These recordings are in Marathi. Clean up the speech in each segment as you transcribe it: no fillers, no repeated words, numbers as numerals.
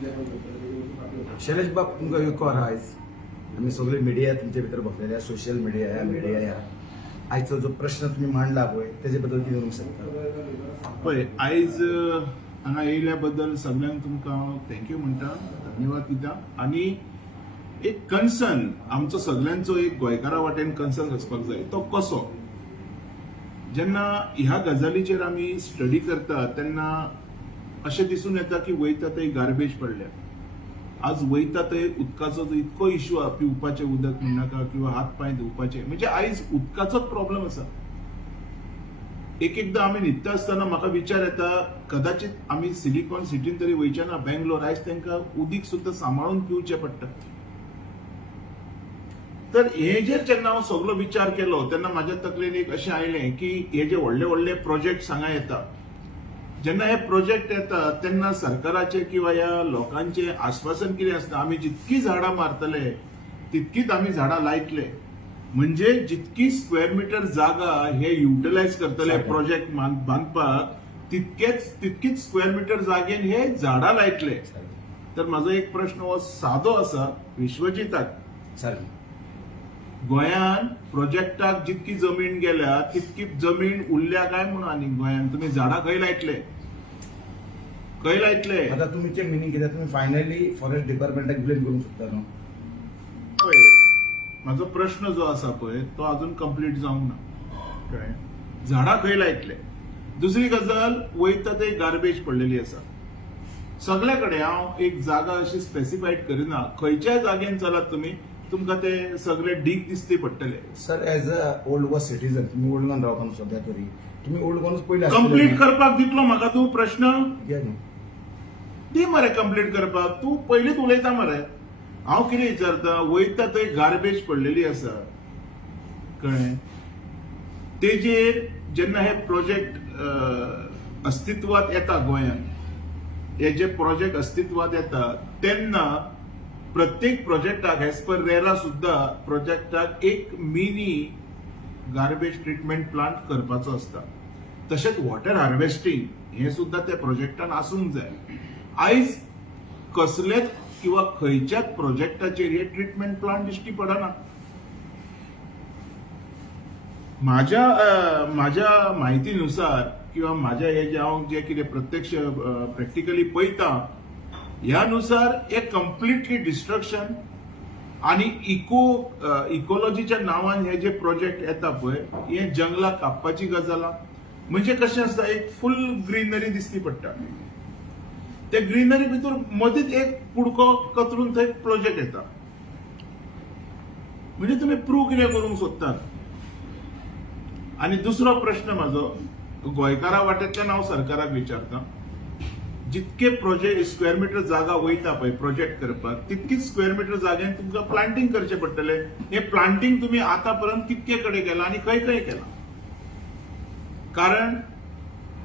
शैलेश बाब तुमकां युकोर आयज आमी सगळे मिडिया तुमचे भितर बसलेले सोशल मिडिया आयचो जो प्रश्न तुम्ही मांडला पळय तेजे बद्दल कितें म्हणूंक शकता? पळय आयज हांगा येयल्या बद्दल सगळ्यांक तुमकां हांव थँक्यू म्हणटा, धन्यवाद दिता. आनी एक कन्सर्न आमचो सगळ्यांचो एक गोंयकारा वाटेन कन्सर्न आसपाक जाय. तो कसो? जेन्ना ह्या गजालीचेर आमी स्टडी करता तेन्ना अशें दिसून येता की वयता थंय गार्बेज पडल्या. आज वयता थंय उदकाचो इतको इश्यू आहा, पिवपाचें उदक म्हणनाका किंवा हात पांय धुवपाचे, म्हणजे आयज उदकाचोच प्रॉब्लेम आसा. एक एकदां आमी न्हिदता आसतना म्हाका विचार येता कदाचित आमी सिलिकॉन सिटीन तरी वयचे ना, बेंगलोर, आयज तांकां उदीक सुद्दां सांबाळून पिवचें पडटा. तर हेजेर जेन्ना हांव सगळो विचार केलो तेन्ना म्हाज्या तकलेन एक अशें आयलें की हे जे व्हडले व्हडले प्रोजेक्ट हांगा येता, जेन्ना हे प्रोजेक्ट येता तेन्ना सरकाराचे किंवा ह्या लोकांचे आश्वासन कितें आसता, आमी जितकी झाडां मारतले तितकीच आमी झाडां लायतले. म्हणजे जितकी स्क्वेअर मिटर जागा हे युटिलायज करतले प्रोजेक्ट बांदपाक तितकीच स्क्वेअर मिटर जागेन हे झाडां लायतले. तर म्हाजो एक प्रश्न हो सादो आसा विश्वजिताक, गोंयान प्रोजेक्टाक जितकी जमीन गेल्या तितकीच जमीन उरल्या काय म्हणून आनी गोंयान तुमी झाडां खंय लायतले? आता तुमचे मिनींग कितें? तुम्ही फायनली फॉरेस्ट डिपार्टमेंटाक ब्लेम करूंक शकता न्हू? पळय, म्हाजो प्रश्न जो आसा पळय तो अजून कंप्लीट जावंक ना. कळ्ळें? झाडां खंय लायतले? दुसरी गजाल, वयता थंय गार्बेज पडलेली आसा. सगळे कडेन हांव एक जागा अशी स्पेसिफायड करिना, खंयच्याय जागेन चलात तुमी तुमकां ते सगळे डीग दिसते पडटले. Sir as a old Goa citizen तुम्ही ओल्ड गोवन रावता सध्या तरी तुम्ही ओल्ड गोवनच पयले कंप्लीट करपाक दितलो म्हाका तूं प्रश्न? घे न्हू. दी मरे कंप्लीट करपाक. तूं पयलींच उलयता मरे. हांव कितें विचारता, वयता थंय गार्बेज पडलेली आसा. कळ्ळें? तेजेर जेन्ना हे प्रोजेक्ट अस्तित्वात येता गोंयान, हे जे प्रोजेक्ट अस्तित्वात येता तेन्ना प्रत्येक प्रोजेक्टाक एज पर रेरा सुद्धा प्रोजेक्टाक एक मिनी गार्बेज ट्रीटमेंट प्लांट करपाचो आसता. तशेंच वॉटर हार्वेस्टिंग हे सुद्धा त्या प्रोजेक्टान आसूंक जाय. आयज कसलेच किंवा खंयच्याच प्रोजेक्टाचेर हे ट्रीटमेंट प्लांट दिश्टी पडना. माझ्या म्हायतीनुसार किंवा माझ्या हे जे हांव जे कितें प्रत्यक्ष प्रॅक्टिकली पळयता ह्यानुसार हे कम्प्लिटली डिस्ट्रक्शन आणि इकोलॉजीच्या नावान हे जे प्रोजेक्ट येता पळय हे जंगलां कापपाची गजाल. म्हणजे कशें आसता, एक फुल ग्रीनरी दिसती पडटा. ते ग्रीनरी भितर मदींच एक कुडको कचरून थंय प्रोजेक्ट येता. म्हणजे तुमी प्रूव कितें करूंक सोदतात? आणि दुसरो प्रश्न म्हाजो गोंयकारा वाटेंतल्यान हांव सरकाराक विचारता, जितके प्रोजेक्ट स्क्वेअर मिटर जागा वयता पळय प्रोजेक्ट करपाक तितकीच स्क्वेअर मिटर जाग्यान तुमकां प्लांटिंग करचें पडटलें. हे प्लांटिंग तुमी आतापर्यंत कितके कडेन केलां आनी खंय खंय केलां? कारण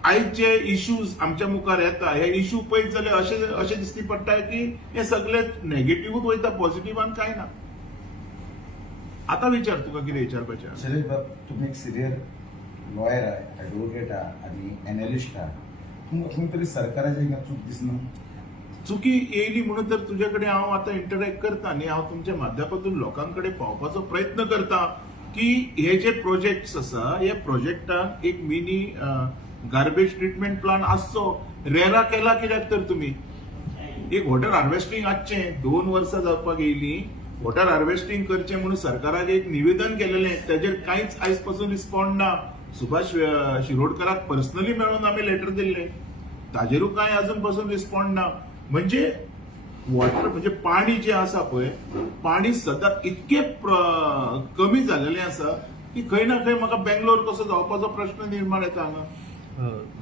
आयज जे इश्यूज आमच्या मुखार येता हे इश्यू पळयत जाल्यार अशें दिसती पडटा की हे सगळे नेगेटिव्हूच वयता, पॉझिटिव्हान कांय ना. आता विचार तुका कितें विचारपाचें? शैलेश बाब तुम्ही एक सिनियर लॉयर आहे, ॲडव्होकेट आहे आणि एनालिस्ट आहे. खंय तरी सरकाराची हिंगा चूक दिसना? चुकी येयली म्हणून तर तुजे कडेन हांव आतां इंटरॅक्ट करता आनी हांव तुमच्या माध्यमातून लोकांकडे पावपाचो प्रयत्न करता की हे जे प्रोजेक्ट्स आसा हे प्रोजेक्टाक एक मिनी गार्बेज ट्रीटमेंट प्लांट आसचो. रेरा केला कित्याक तर तुमी एक वॉटर हार्वेस्टिंग आसचें. 2 वर्सां जावपाक येयली, वॉटर हार्वेस्टिंग करचें म्हणून सरकाराक एक निवेदन केलेलें, तेजेर कांयच आयज पासून रिस्पॉन्ड ना. सुभाष शिरोडकराक पर्सनली मेळून आमी लेटर दिल्लें, ताजेरूय कांय अजून पासून रिस्पॉन्ड ना. म्हणजे वॉटर म्हणजे पाणी जे आसा पळय, पाणी सतत इतके कमी जालेलें आसा की खंय ना खंय म्हाका बेंगलोर कसो जावपाचो प्रश्न निर्माण येता हांगा.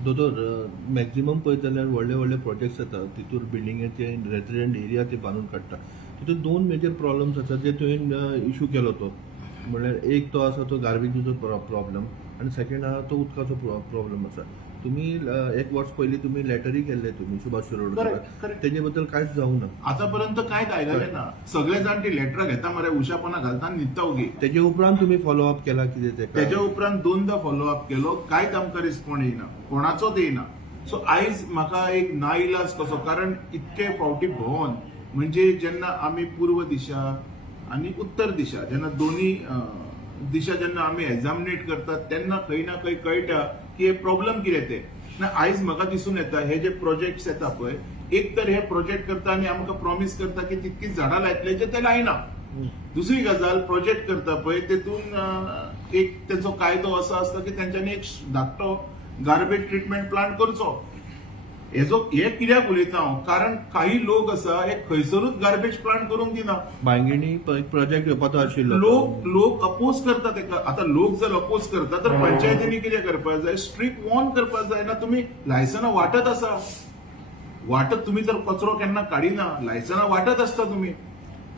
दोतोर मॅक्झिमम पळयत जाल्यार व्हडले व्हडले प्रोजेक्ट्स येतात तितूर बिल्डिंगेचे रेसिडेंट एरिया ते बांदून काडटा. तितून 2 मेजर प्रॉब्लेम्स आसात जे तुवें इशू केलो तो. म्हणल्यार एक तो आसा तो गार्बेजीचो प्रॉब्लेम आनी सेकंड आहा तो उदकाचो प्रॉब्लेम आसा. तुमी 1 वर्स पयलीं तुमी लेटरी केल्ले तुमी सुभाष शिरोडकर, तेजे बद्दल कांयच जावंक ना. आतापर्यंत कांयच आयलेलें ना. सगळे जाण ती लेटरां घेता मरे, उशापणां घालता आनी न्हिदता ओगी. तेजे उपरांत तुमी फॉलोअप केला कितें तेका? तेच्या उपरांत 2दा फॉलोअप केलो, कांयच आमकां रिस्पॉन्ड येयना, कोणाचोच येयना. सो आयज म्हाका एक नाइलाज कसो, कारण इतके फावटी भोंवन म्हणजे जेन्ना आमी पूर्व दिशा आणि उत्तर दिशा जेन्ना दोन्ही दिशा जेन्ना आमी एक्झामिनेट करतात तेन्ना खंय ना खंय कळटा की हे प्रॉब्लेम कितें ते. आयज म्हाका दिसून येता हे जे प्रोजेक्ट्स येता पळय, एक तर हे प्रोजेक्ट करता आणि आमकां प्रॉमिस करता की तितकीच झाडां लायतले जे ते लायना. दुसरी गजाल, प्रोजेक्ट करता पळय तेतून एक त्यांचो कायदो असो आसता की तेंच्यांनी एक धाकटो गार्बेज ट्रीटमेंट प्लांट करचो. हे कित्याक उलयता हांव, कारण काही लोक आसा हे खंयसरूच गार्बेज प्लांट करूंक दिना. बांयगिणी एक प्रोजेक्ट येवपाचो आशिल्लो. लोक अपोज करतात तेका. आता लोक जर अपोज करता तर पंचायतींनी कितें करपाक जाय, स्ट्रिक्ट वॉर्न करपाक जाय ना, तुम्ही लायसनां वाटत आसा, वाटत तुम्ही जर कचरो केन्ना काडिना, लायसनां वाटत आसता तुम्ही.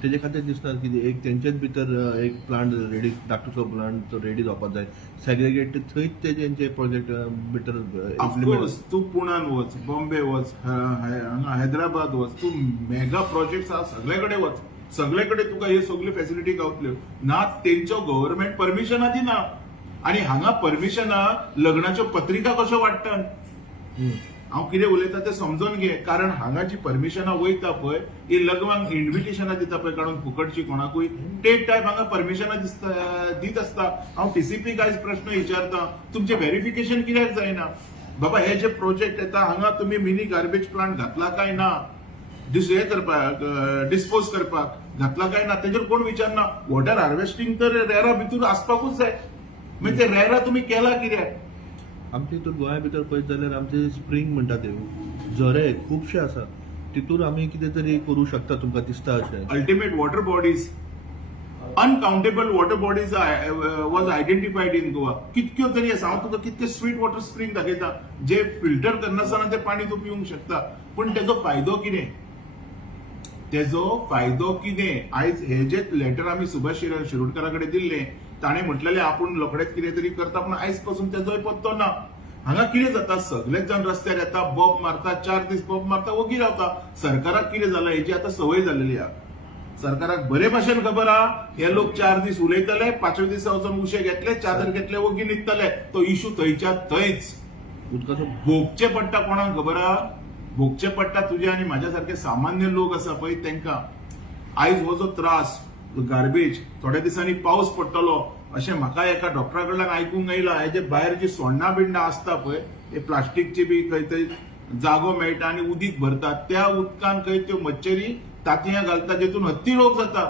तेजे खातीर दिसता की एक तेंचेच भितर एक प्लांट रेडी, धाकटोसो प्लांट तो रेडी जावपाक जाय, सेग्रिगेट थंयच तेंचे प्रोजेक्ट भितर ऑफकोर्स तूं पुण्यान वच, बॉम्बे वच, हैदराबाद वच, तूं मेगा प्रोजेक्ट्स आहा सगळे कडेन वच, सगळे कडेन तुका हे सगळ्यो फॅसिलिटी गावतल्यो ना. तेंच्यो गव्हर्नमेंट परमिशनां दिना. आणि हांगा परमिशनां लग्नाच्यो पत्रिका कश्यो वाडटात. हांव कितें उलयता तें समजून घे, कारण हांगा जी परमिशनां वयता पळय ही लग्नाक इन्व्हिटेशनां दिता पळय काडून फुकटची कोणाकूय, ते टायप हांगा परमिशनां दीत आसता. हांव टीसीपीक आयज प्रश्न विचारता, तुमचें व्हेरिफिकेशन कित्याक जायना? बाबा हे जे प्रोजेक्ट येता हांगा तुम्ही मिनी गार्बेज प्लांट घातला काय ना, हे करपाक डिस्पोज करपाक घातला काय ना, तेजेर कोण विचारना. वॉटर हार्वेस्टिंग तर रेरा भितर आसपाकूच जाय. म्हणजे ते रेरा तुम्ही केला कित्याक? आमच्या हितून गोंया भितर पळयत जाल्यार आमचे स्प्रिंग म्हणटा ते झरे खुबशे आसा, तितून आमी कितें तरी करूं शकता, तुमकां दिसता अशें? Ultimate water bodies, uncountable water bodies was identified in Goa. कितक्यो तरी आसा. हांव तुका कितके स्वीट वॉटर स्प्रिंग दाखयता जे फिल्टर करनासतना ते पाणी तूं पिवंक शकता. पूण तेजो फायदो कितें? तेजो फायदो कितें? आयज हे जे लेटर आमी सुभाष शिरोडकरा कडेन दिल्लें, ताणें म्हटलेलें आपूण रोखडेच कितें तरी करता, पूण आयज पासून तेजोय पत्तो ना. हांगा कितें जाता, सगळेच जाण रस्त्यार येता, बॉब मारता, 4 दीस बॉब मारता, वगी रावता. सरकाराक कितें जालां हेची आतां संवय जाल्ली आहा. सरकाराक बरे भाशेन खबर आहा, हे लोक 4 दीस उलयतले, 5व्या दिसा वचून उशे घेतले, चादर घेतले, वगी न्हिदतले. तो इशू थंयच्या थंयच. उदकाचो भोगचे पडटा कोणाक खबर आहा? भोगचे पडटा तुजे आनी म्हाज्या सारखे सामान्य लोक आसा पळय तेंकां. आयज हो जो त्रास गार्बेज, थोड्या दिसांनी पावस पडटलो अशें म्हाका एका डॉक्टरा कडल्यान आयकूंक येयलां. हेजे भायर जी सोण्णां बिण्णां आसता पळय, हे प्लास्टीकची बी खंय तरी जागो मेळटा आनी उदीक भरतात, त्या उदकान खंय त्यो मच्छरी तांतयां घालता, जेतून हत्ती रोग जाता.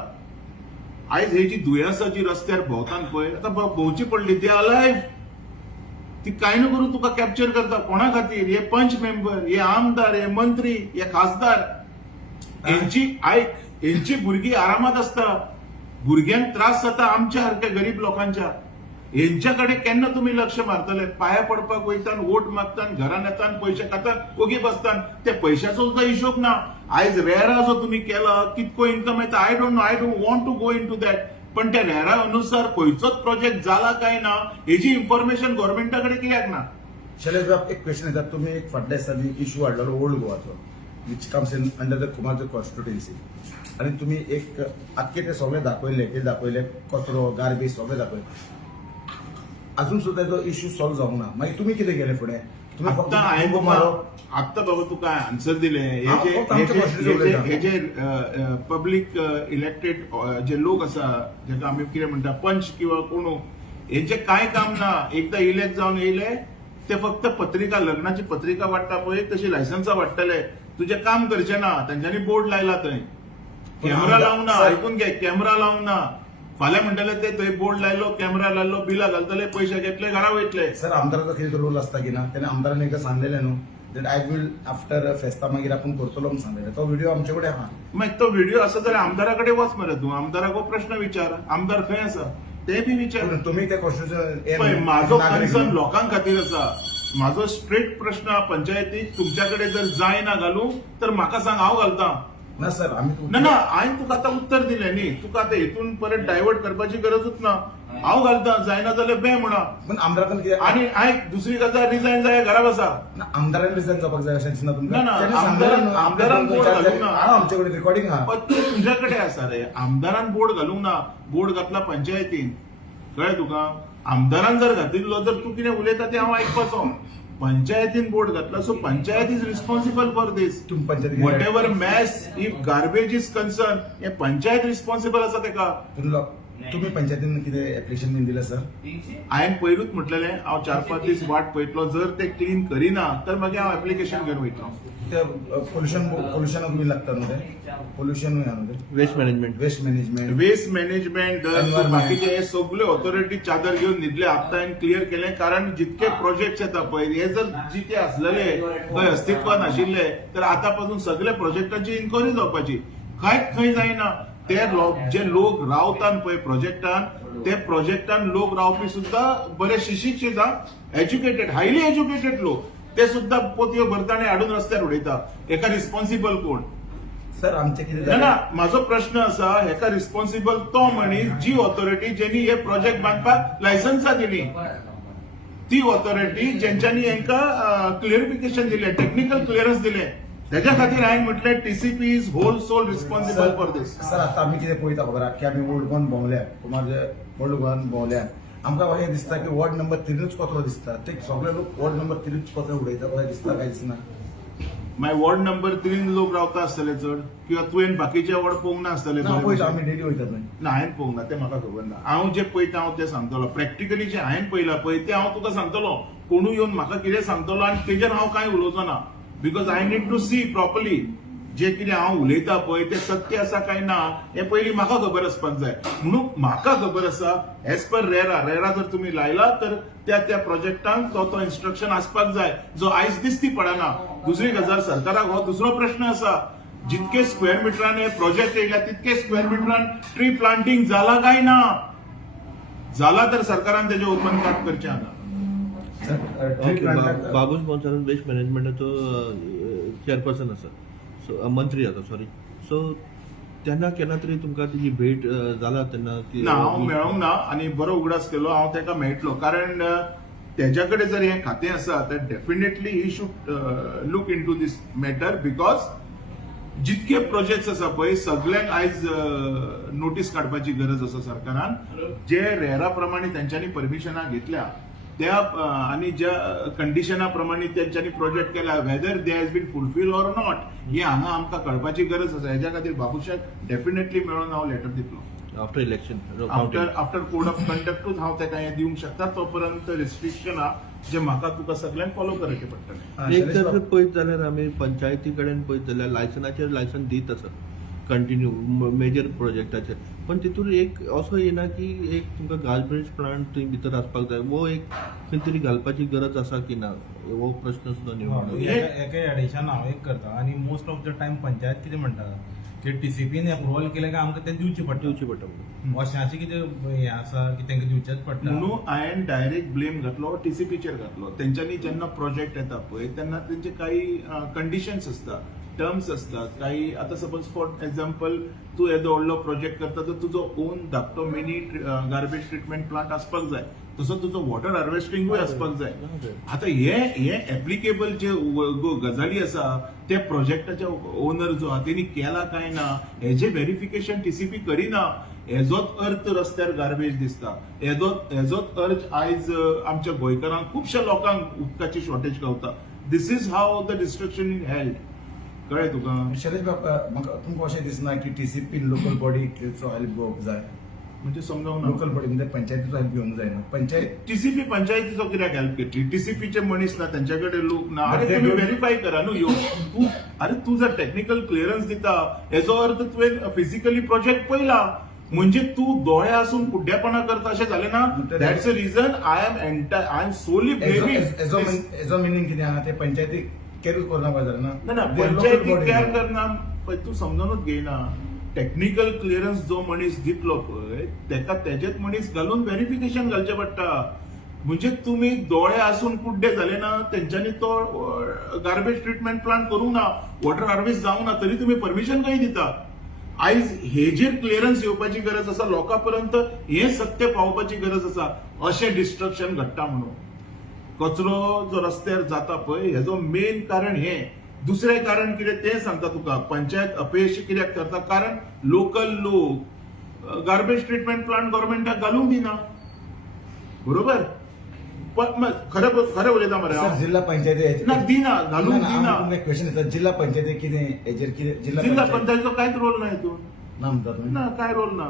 आयज हे जी दुयेंसां जी रस्त्यार भोंवतात पळय, आतां भोंवची पडली, ते अलायव्ह. ती काय न करून तुका कॅप्चर करता. कोणा खातीर? हे पंच मेंबर, हे आमदार, हे मंत्री, हे खासदार. यांची भुरगीं आरामात असता. भुरग्यांक त्रास जाता आमच्या सारख्या गरीब लोकांच्या. यांच्याकडे केन्ना तुम्ही लक्ष मारतले? पाया पडपाक वयतात, वोट मागतात, घरान येतात, पयशे खातात, ओगी बसतात. ते पयशाचो सुद्धा हिशोब ना. आयज रेरा जो तुम्ही केला, कितको इन्कम येता I don't know, I don't want to go into that. पण त्या रेरा अनुसार खंयचोच प्रोजेक्ट जाला काय ना हेची इन्फॉर्मेशन गव्हर्नमेंटाकडे कित्याक ना? शैलेश बाब, एक क्वेश्चन येतात. तुम्ही एक फाटल्या दिसांनी इश्यू हाडलेलो ओल्ड गोवाचो, which comes in under the Cumbarjua constituency, आणि तुम्ही एक आख्खे ते सगळे दाखवले, कचरो, गार्बेज सगळे दाखवले. अजून सुद्धा तो इश्यू सॉल्व जावंक ना. मागीर तुम्ही कितें केलें फुडें? तुम्ही फक्त आत्ता बाबा तुका आन्सर दिले. हे जे पब्लिक इलेक्टेड जे लोक आसा, जेका आमी कितें म्हणटा पंच किंवा कोण, हेंचे काय काम ना. एकदा इलेक्ट जावन येयले ते फक्त पत्रिका, लग्नाची पत्रिका वाडटा पळय तशी लायसन्सां वाडटले. तुजें काम करचें ना. तांच्यांनी बोर्ड लायला थंय, कॅमेरा लावंक ना. आयकून घे, कॅमेरा लावंक ना. फाल्यां म्हणटले ते थंय बोर्ड लायलो, कॅमेरा लायलो, बिलां घालतले, पयशे घेतले, घरा वयतले. सर, आमदाराचो कितें रोल आसता की ना? त्याने आमदारांनी एकदा सांगलेलें न्हू, दॅट आय विल आफ्टर फेस्ता मागीर आपूण करतलो म्हणून सांगलेलें. तो व्हिडिओ आमचे कडेन आहा. मागीर तो व्हिडिओ आसा जाल्यार आमदाराकडे वच मरे तूं. आमदाराक हो प्रश्न विचार. आमदार खंय आसा ते बी विचार. तुम्ही त्या क्वेश्चन म्हाजो कन्सर्न लोकां खातीर आसा. म्हाजो स्ट्रेट प्रश्न हा पंचायतीक, तुमच्याकडे जर जायना घालूं तर म्हाका सांग, हांव घालतां. ना सर, आम्ही ना हांवें तुका आतां उत्तर दिलें न्ही. तुका आतां हेतून परत डायवर्ट करपाची गरजूच ना. हांव घालतां, जायना जाल्यार बे म्हणा. पण आमदारान कितें आनी हांवें दुसरी गजाल, रिजायन जाय घरा बसा. आमदारान रिजायन जावपाक जाय अशें दिसना तुमकां? ना, आमदारान बोर्ड घालूंक ना. आमचे कडेन रिकॉर्डिंग आहा. पण तूं तुज्या कडेन आसा रे. आमदारान बोर्ड घालूंक ना. बोर्ड घातला पंचायतीन. कळ्ळें तुका? आमदारान जर घातिल्लो, जर तूं कितें उलयता तें हांव आयकपाचो. पंचायतीन बोर्ड घातला, so panchayat is responsible for this. तुम्ही पंचायती what ever mess if garbage is concern, हे पंचायत रिस्पॉन्सिबल आसा तेका. तुम्ही पंचायतीन कितें एप्लिकेशन दिलं सर? हांवें पयरूच म्हटलेलें हांव 4-5 दीस वाट पळयतलो, जर ते क्लीन करिना तर मागीर हांव एप्लिकेशन घेवन वयतलो. ते पोल्युशनाक बी लागता न्हू ते? Pollution waste management waste management Environment. बाकीचे हे सगळे ऑथॉरिटी चादर घेऊन न्हिदले हप्ता क्लिअर केले. कारण जितके प्रोजेक्ट येता पळय, हे जर जितके असलेले खंय अस्तित्वात नाशिल्ले तर आतापासून सगळे प्रोजेक्टांची इन्क्वायरी जावपाची. कांयच खंय जायना. ते जे लोक रावतात पळय प्रोजेक्टान, ते प्रोजेक्टान लोक रावपी सुद्धा बरे शिक्षीत, एज्युकेटेड, हायली एज्युकेटेड लोक, ते सुद्धा पोतयो भरता आनी हाडून रस्त्यार उडयता. हेका रिस्पॉन्सिबल कोण? सर आमचे कितें ना ना, म्हाजो प्रश्न असा, हेका रिस्पॉन्सिबल तो मनीस जी ऑथॉरिटी जेनी हे प्रोजेक्ट बांदपाक लायसन्सां दिली, ती ऑथॉरिटी ज्यांच्यानी हांकां क्लिअरिफिकेशन दिले, टेक्निकल क्लिअरन्स दिले, त्याच्या खातीर हांवें म्हटलें TCP is whole sole responsible for this. Sir आता आम्ही कितें पळयता खबर आहा की आमी ओल्ड गोवन भोंवल्या, माझे ओल्ड गोवन भोंवल्या, आमकां अशें दिसता की वॉर्ड नंबर 3 कचरो दिसता. ते सगळे लोक वॉर्ड नंबर 3 कचरो उडयता, अशें दिसता काय दिसना? मागीर वॉर्ड नंबर 3 लोक रावता आसतले चड, किंवा तुवें बाकीचे वॉर्ड पळोवंक ना आसतले? ना पळयता आमी डेली वयता थंय. ना, हांवें पळोवंक ना, ते म्हाका खबर ना. हांव जे पळयता हांव ते सांगतलो. प्रॅक्टिकली जे हांवें पळयलां पळय ते हांव तुका सांगतलो. कोणूय येवन म्हाका कितें सांगतलो आनी तेजेर हांव कांय उलोवचो ना. Because I need to see properly जे कितें हांव उलयता पळय ते सत्य आसा काय ना हे पयलीं म्हाका खबर आसपाक जाय. म्हणून म्हाका खबर आसा एज पर रेरा जर तुम्ही लायला तर त्या प्रोजेक्टांक तो इन्स्ट्रक्शन आसपाक जाय, जो आयज दिसती पडना. दुसरी गजाल, सरकाराक हो दुसरो प्रश्न आसा, जितके स्क्वेअर मिटरान हे प्रोजेक्ट येयल्या तितके स्क्वेअर मिटरान ट्री प्लांटिंग जाला काय ना? जाला तर सरकारान तेजे ओपन काट करचें आसा. बाबूश बोन्सारन वेस्ट मॅनेजमेंटाचो चेअरपर्सन आसा, सो मंत्री आसा, सॉरी. सो तेन्ना केन्ना तरी तुमकां तेजी भेट जाला तेन्ना? ना, हांव मेळोंक ना आनी बरो उगडास केलो. हांव तेका मेळटलो, कारण तेज्या कडेन जर हें खातें आसा तर definitely he should look into this matter. Because जितके प्रोजेक्ट्स आसा पळय सगळ्यांक आयज नोटीस काडपाची गरज आसा सरकारान. जे रेरा प्रमाणे तेंच्यांनी परमिशनां घेतल्या त्या आणि ज्या कंडिशना प्रमाणे त्यांच्यानी प्रोजेक्ट केला, whether they has been fulfill or not, ही हांगा आमकां कळपाची गरज आसा. हेज्या खातीर बाबुशाक डेफिनेटली मेळोन हांव लेटर दितलो. After election, after code of कंडक्टूच हांव तेका हें दिवंक शकता. तोपर्यंत रिस्ट्रिक्शनां जे म्हाका तुका सगळ्यांक फॉलो करचे पडटले. एक तर पळयत जाल्यार आमी पंचायती कडेन पळयत जाल्यार लायसनाचेर लायसन दीत आसात कंटिन्यू मेजर प्रोजेक्टाचेर, पण तितून एक असो येना की एक तुमकां गार्बेज प्लांट थंय भितर आसपाक जाय, वो एक खंय तरी घालपाची गरज आसा की ना, हो प्रश्न सुद्दां निवडून. एका एडिशन हांव एक करता आणि most of the time panchayat कितें म्हणटा की टीसीपीन अप्रुव्हल केलें काय आमकां तें दिवचें पडटा. अशें कितें हें आसा की तांकां दिवचेंच पडटा? म्हणून हांवें डायरेक्ट ब्लेम घातलो टीसीपीचेर घातलो. तेंच्यांनी जेन्ना प्रोजेक्ट येता पळय तेन्ना तेंचे काही कंडिशन्स आसता, टर्म्स असतात काही. आता सपोज फॉर एक्झाम्पल तू येदो व्हडलो प्रोजेक्ट करता तर तुजो ओन धाकटो मिनी गार्बेज ट्रिटमेंट प्लांट आसपाक जाय, तसो तुजो वॉटर हार्वेस्टिंगूय आसपाक जाय. आता हे एप्लिकेबल जे गजाली आसा त्या प्रोजेक्टाच्या ओनर जो आहा तेणी केला काय ना हेजे व्हेरिफिकेशन टीसीपी करिना. हेजोच अर्थ रस्त्यार गार्बेज दिसता. हेजोच अर्थ आयज आमच्या गोंयकारांक खुबश्या लोकांक उदकाची शॉर्टेज गावता. This is how the destruction in held. कळ्ळें तुका? शैलेश बाबा, म्हाका तुमकां अशें दिसना की टीसीपी लोकल बॉडीचो हेल्प घेवंक जाय? म्हणजे समजावून लोकल बॉडी म्हणजे पंचायतीचो हेल्प घेवंक जाय ना? पंचायत टीसीपी पंचायतीचो कित्याक हेल्प घेतली? टीसीपीचे मनीस ना, त्यांच्याकडे लोक ना. अरे ते तुम्ही घेऊन- व्हेरीफाय करा न्हू. तू जर टेक्निकल क्लिअरन्स दिता हेजो अर्थ तुवें फिजिकली प्रोजेक्ट पळयला म्हणजे तू दोळे असून कुड्डेपणा करता अशें जालें ना. That's a reason I am solely एजो मिनींग कितें आहा ते पंचायतीक केरूच करना पाहिजे ना? ना पंचायती केअर करना पळय, तू समजूनच घेयना. टेक्निकल क्लिअरन्स जो मनीस दितलो पळय तेका तेजेच मनीस घालून व्हेरिफिकेशन घालचें पडटा. म्हणजे तुम्ही डोळे असून कुड्डे झाले ना त्यांच्यानी तो गार्बेज ट्रीटमेंट प्लांट करूंक ना, वॉटर हार्वेस्ट जावंक ना, तरी तुम्ही परमिशन खंय दिता? आयज हेजेर क्लिअरन्स येवपाची गरज आसा, लोकांपर्यंत हे सत्य पावपाची गरज आसा. अशें डिस्ट्रक्शन घडटा म्हणून कचरो जो रस्त्यार जाता पळय हेजो मेन कारण हे. दुसरें कारण कितें तें सांगता तुका. पंचायत अपयशी कित्याक करता? कारण लोकल लोक गार्बेज ट्रीटमेंट प्लांट गव्हर्नमेंटाक घालूंक दिना. बरोबर? पण मग खरं उलयता मरे सर हांव. जिल्हा पंचायती ना दिना घालून दिना क्वेश्चन येता जिल्हा पंचायती कितें हेजेर कितें जिल्हा जिल्हा पंचायतीचो कांयच रोल ना हितून. ना म्हणटा तुमी ना काय रोल ना.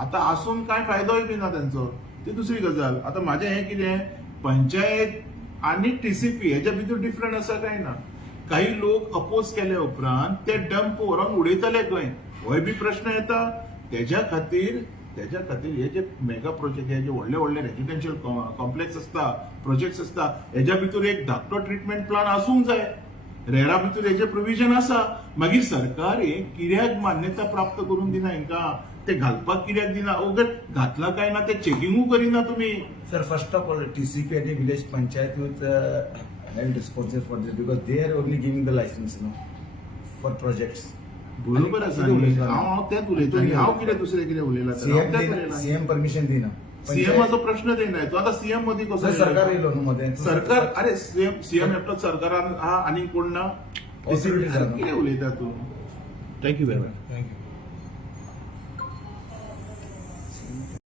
आता असून काय फायदोय बी ना त्यांचो. ती दुसरी गजाल. आता माझे हे कितें पंचायत आणि टीसीपी हेच्या भितर डिफरंट असा काय ना. काही लोक अपोज केले उपरांत ते डंप व्हरून उडयतले खंय होय बी प्रश्न येता. त्याच्या खातीर हे जे मेगा प्रोजेक्ट हे जे व्हडले व्हडले रेजिडेन्शियल कॉम्प्लेक्स असता प्रोजेक्ट्स असता हेच्या भितर एक धाकटो ट्रीटमेंट प्लांट आसूंक जाय. रेरा भितर हेचे प्रोविजन आसा. मागीर सरकार एक कित्याक मान्यता प्राप्त करून दिना हांकां ते घालपाक कित्याक दिना. उगत घातला काय ना ते चेकिंगू करिना तुमी. Sir, first of all, TCP and the village panchayat youth held responsible for this because they are only giving the license, for projects. बरोबर आसा न्ही. हांव तेच उलयता न्ही. हांव कितें दुसरें कितें उलयलां तर हांव तेच उलयलां. सीएम परमिशन दिना. सीएमाचो प्रश्न देना. तो आता सीएम मदीं कसो सर, सरकार येयलो न्हू मध्ये सरकार अरे सीएम एकटोच सरकारान हा आनी कोण ना. Possibility जाता. कितें उलयता तूं. Thank you very much. थँक्यू